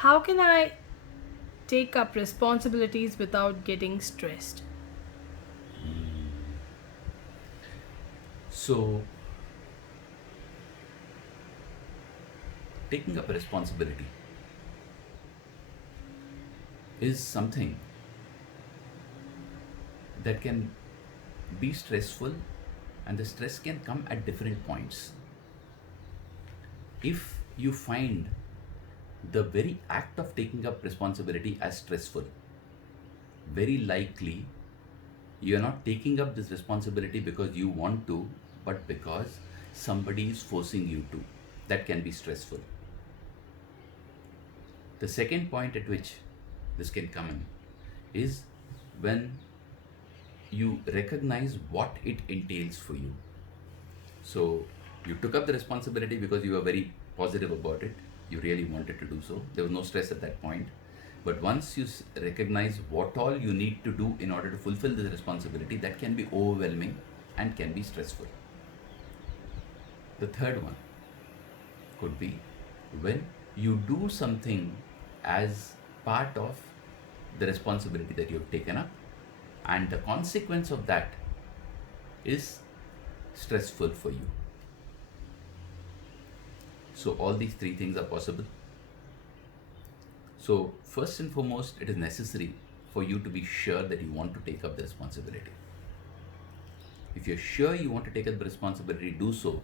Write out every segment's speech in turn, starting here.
How can I take up responsibilities without getting stressed? So, taking up a responsibility is something that can be stressful, and the stress can come at different points. If you find the very act of taking up responsibility as stressful, very likely you are not taking up this responsibility because you want to, but because somebody is forcing you to. That can be stressful. The second point at which this can come in is when you recognize what it entails for you. So you took up the responsibility because you were very positive about it. You really wanted to do so. There was no stress at that point. But once you recognize what all you need to do in order to fulfill this responsibility, that can be overwhelming and can be stressful. The third one could be when you do something as part of the responsibility that you have taken up, and the consequence of that is stressful for you. So, all these three things are possible. So, first and foremost, it is necessary for you to be sure that you want to take up the responsibility. If you're sure you want to take up the responsibility, do so.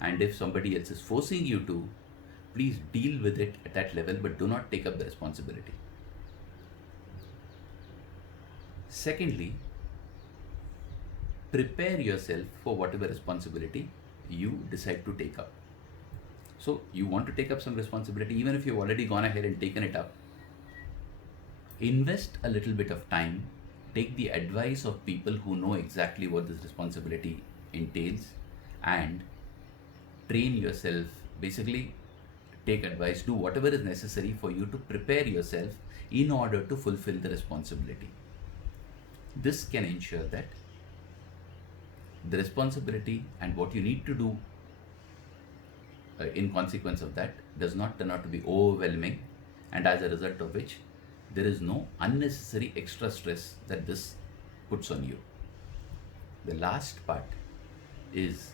And if somebody else is forcing you to, please deal with it at that level, but do not take up the responsibility. Secondly, prepare yourself for whatever responsibility you decide to take up. So, you want to take up some responsibility, even if you've already gone ahead and taken it up, invest a little bit of time, take the advice of people who know exactly what this responsibility entails, and train yourself. Basically, take advice, do whatever is necessary for you to prepare yourself in order to fulfill the responsibility. This can ensure that the responsibility and what you need to do in consequence of that does not turn out to be overwhelming, and as a result of which there is no unnecessary extra stress that this puts on you. The last part is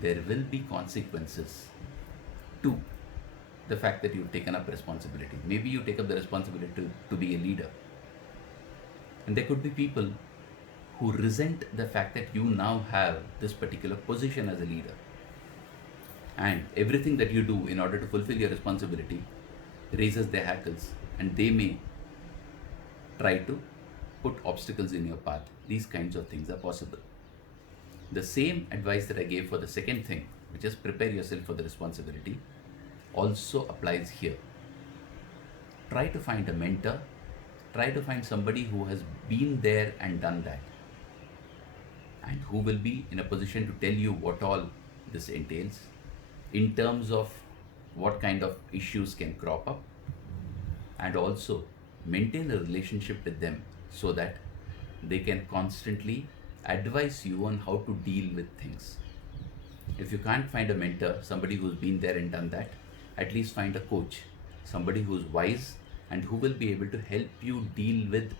there will be consequences to the fact that you've taken up responsibility. Maybe you take up the responsibility to be a leader, and there could be people who resent the fact that you now have this particular position as a leader, and everything that you do in order to fulfill your responsibility raises their hackles, and they may try to put obstacles in your path. These kinds of things are possible. The same advice that I gave for the second thing, which is prepare yourself for the responsibility, also applies here. Try to find a mentor, try to find somebody who has been there and done that, and who will be in a position to tell you what all this entails in terms of what kind of issues can crop up, and also maintain a relationship with them so that they can constantly advise you on how to deal with things. If you can't find a mentor, somebody who's been there and done that, at least find a coach, somebody who's wise and who will be able to help you deal with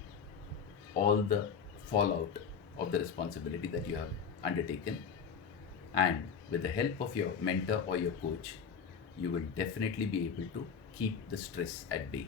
all the fallout of the responsibility that you have undertaken. And with the help of your mentor or your coach, you will definitely be able to keep the stress at bay.